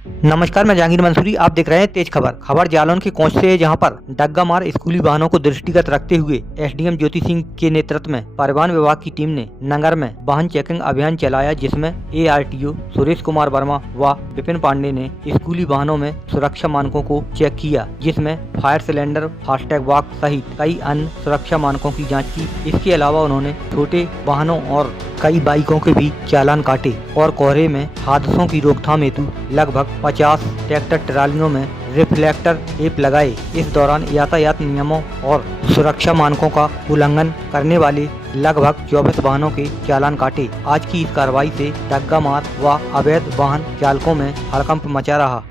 नमस्कार, मैं जहांगीर मंसूरी। आप देख रहे हैं तेज खबर। खबर जालौन के कोंच से है, जहां पर डग्गा मार स्कूली वाहनों को दृष्टिगत रखते हुए एसडीएम ज्योति सिंह के नेतृत्व में परिवहन विभाग की टीम ने नगर में वाहन चेकिंग अभियान चलाया, जिसमें एआरटीओ सुरेश कुमार वर्मा व विपिन पांडे ने स्कूली वाहनों में सुरक्षा मानकों को चेक किया, जिसमें फायर सिलेंडर, फास्टैग बॉक्स सहित कई अन्य सुरक्षा मानकों की जाँच की। इसके अलावा उन्होंने छोटे वाहनों और कई बाइकों के भी चालान काटे और कोहरे में हादसों की रोकथाम हेतु लगभग 50 ट्रैक्टर ट्रालियों में रिफ्लेक्टर टेप लगाए। इस दौरान यातायात नियमों और सुरक्षा मानकों का उल्लंघन करने वाले लगभग 24 वाहनों के चालान काटे। आज की इस कार्रवाई से डग्गा मार व अवैध वाहन चालकों में हड़कंप मचा रहा।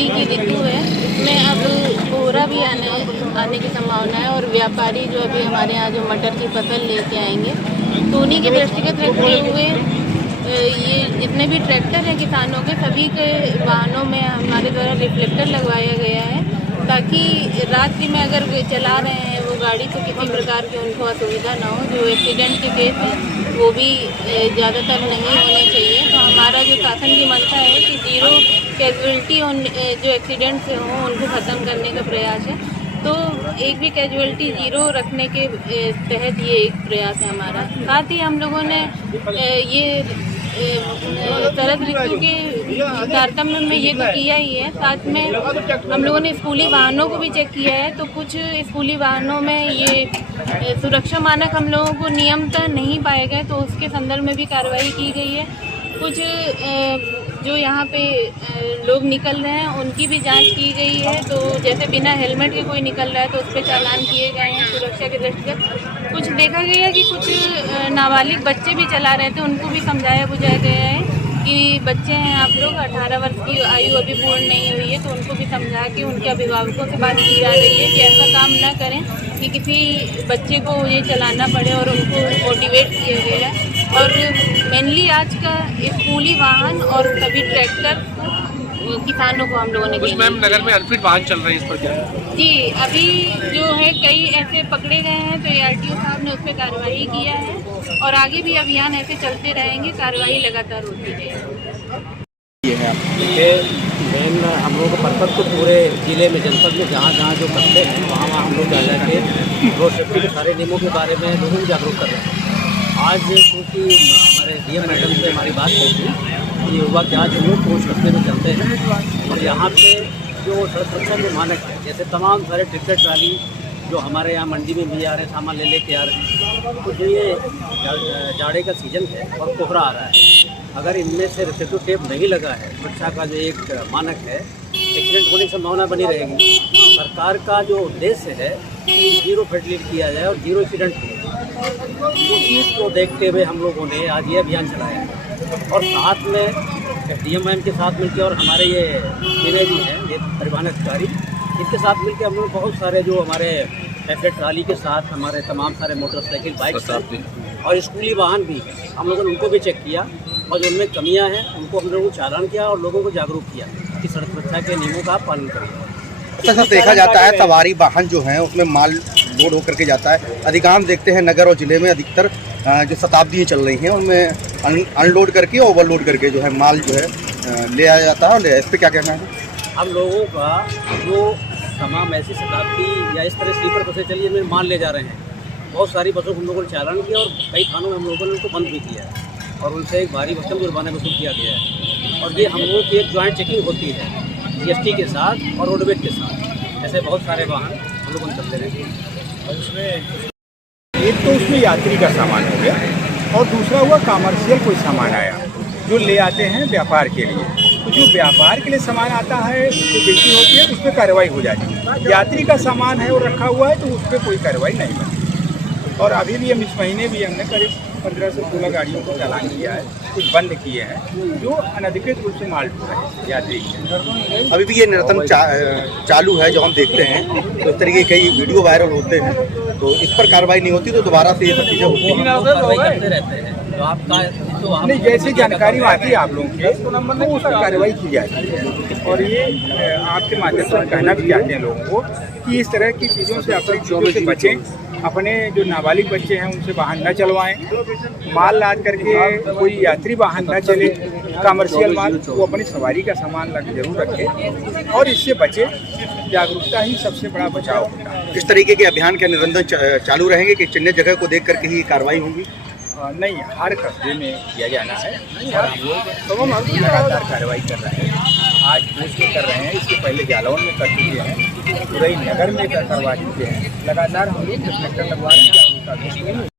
सर्दी की ऋतु है, इसमें अब कोहरा भी आने की संभावना है और व्यापारी जो अभी हमारे यहाँ जो मटर की फसल लेके आएंगे, तो उन्हीं के दृष्टिगत रखते हुए ये जितने भी ट्रैक्टर हैं किसानों के, सभी के वाहनों में हमारे द्वारा रिफ्लेक्टर लगवाया गया है, ताकि रात्रि में अगर वे चला रहे हैं वो गाड़ी, तो किसी प्रकार की उनको असुविधा ना हो। जो एक्सीडेंट के केस हैं वो भी ज़्यादातर नहीं होने चाहिए। तो हमारा जो शासन की मंशा है कि जीरो कैजुअल्टी जो एक्सीडेंट से हों उनको ख़त्म करने का प्रयास है। तो एक भी कैजुअल्टी जीरो रखने के तहत ये एक प्रयास है हमारा। साथ ही हम लोगों ने ये शरद ऋतु के तारतम्य में ये तो किया ही है, साथ में हम लोगों ने स्कूली वाहनों को भी चेक किया है। तो कुछ स्कूली वाहनों में ये सुरक्षा मानक हम लोगों को नियमतः नहीं पाए गए, तो उसके संदर्भ में भी कार्रवाई की गई है। कुछ जो यहाँ पे लोग निकल रहे हैं उनकी भी जांच की गई है। तो जैसे बिना हेलमेट के कोई निकल रहा है तो उस पर चालान किए गए हैं सुरक्षा के दृष्टिगत। कुछ देखा गया है कि कुछ नाबालिग बच्चे भी चला रहे थे, उनको भी समझाया बुझाया गया है कि बच्चे हैं आप लोग, 18 वर्ष की आयु अभी पूर्ण नहीं हुई है, तो उनको भी समझा के उनके अभिभावकों से बात की जा रही है कि ऐसा काम न करें कि किसी बच्चे को ये चलाना पड़े, और उनको मोटिवेट किया गया है। और मेनली आज का स्कूली वाहन और सभी ट्रैक्टर किसानों को हम लोगों ने कुछ मैम नगर में अनफिट वाहन चल रहे हैं, इस पर क्या? जी, अभी जो है कई ऐसे पकड़े गए हैं, तो ARTO साहब ने उस पर कार्रवाई किया है और आगे भी अभियान ऐसे चलते रहेंगे, कार्रवाई लगातार होती रहेगी। मेन हम लोगों का पर्पज तो पूरे ज़िले में, जनपद में जहाँ जहाँ जो करते हैं वहाँ हम लोग जा जाके रोड सेफ्टी के सारे नियमों के बारे में लोगों को जागरूक कर रहे हैं। आज क्योंकि हमारे DM मैडम से हमारी बात हुई थी कि युवा जहाज हम लोग कोच रस्ते में चलते हैं, और यहाँ पे जो सड़क सुरक्षा के मानक है, जैसे तमाम सारे ट्रैक्टर ट्राली जो हमारे यहाँ मंडी में भी आ रहे हैं, सामान ले लेके आ रहे हैं, तो जो ये जाड़े का सीज़न है और कोहरा आ रहा है, अगर इनमें से रिफ्लेक्टिव टेप नहीं लगा है, सुरक्षा का जो एक मानक है, एक्सीडेंट होने की संभावना बनी रहेगी। सरकार का जो उद्देश्य है कि जीरो फर्टिलिटी किया जाए और जीरो एक्सीडेंट हो, उसी को देखते हुए हम लोगों ने आज ये अभियान चलाया है। और साथ में DM मैम के साथ मिलकर और हमारे ये विनय जी हैं, ये परिवहन अधिकारी, इनके साथ मिलकर हम लोग बहुत सारे जो हमारे ट्रैक्टर ट्राली के साथ हमारे तमाम सारे मोटरसाइकिल बाइक और स्कूली वाहन भी हम लोगों ने उनको भी चेक किया, और जो उनमें कमियां हैं उनको हम लोगों को चालान किया और लोगों को जागरूक किया कि सड़क सुरक्षा के नियमों का पालन करिए। ऐसा देखा जाता है सवारी वाहन जो है उसमें माल लोड होकर के जाता है। अधिकांश देखते हैं नगर और ज़िले में अधिकतर जो शताब्दी चल रही हैं उनमें अनलोड करके ओवरलोड करके जो है माल जो है ले आया जाता है। इस पर क्या कहना है? हम लोगों का जो तमाम ऐसी शताब्दी या इस तरह स्लीपर बसें चली जिनमें माल ले जा रहे हैं, बहुत सारी बसों को हम लोगों ने चालान किया और कई थानों में हम लोगों ने उनको बंद भी किया है और उनसे एक भारी भरकम जुर्माना वसूल किया गया है। और ये हम लोगों की एक ज्वाइंट चेकिंग होती है GST के साथ और रोडवेज के साथ। ऐसे बहुत सारे वाहन हम लोगों ने चलते रहते हैं। और उसमें एक तो उसमें यात्री का सामान हो गया और दूसरा हुआ कमर्शियल कोई सामान आया जो ले आते हैं व्यापार के लिए। तो जो व्यापार के लिए सामान आता है उसको बेचनी होती है, उस पर कार्रवाई हो जाती है। यात्री का सामान है वो रखा हुआ है तो उस पर कोई कार्रवाई नहीं बनती। और अभी भी हम इस महीने भी हमने करीब 15 से 16 गाड़ियों को चालान किया है, कुछ बंद किए हैं जो अनधिकृत रूप से माल ढो रहे हैं यात्री। अभी भी ये निरंतर चालू है जो हम देखते हैं, तो इस तरीके कई वीडियो वायरल होते हैं, तो इस पर कार्रवाई नहीं होती तो दोबारा से ये सब चीज़ें होती हैं। नहीं, जैसी जानकारी आती है आप लोगों के तो उस पर कार्रवाई की जाती है। और ये आपके माध्यम से कहना भी चाहते हैं लोगों को कि इस तरह की चीज़ों से अपनी चीज़ों से बचें। अपने जो नाबालिग बच्चे हैं उनसे वाहन न चलवाएं। माल लाद करके कोई यात्री वाहन न चले, कमर्शियल माल, वो अपनी सवारी का सामान लग जरूर रखें और इससे बचे। जागरूकता ही सबसे बड़ा बचाव होता है। इस तरीके के अभियान के निरंतर चालू रहेंगे कि चिन्हित जगह को देख करके ही कार्रवाई होगी? नहीं, हर कस्बे में किया जाना है और हम लोग लगातार कार्रवाई कर रहे हैं। आज पूछ में कर रहे हैं, इसके पहले जालौन में कर चुके हैं, पूरे नगर में करवा चुके हैं। लगातार हम लोग रिफ्लेक्टर लगवा रहे हैं।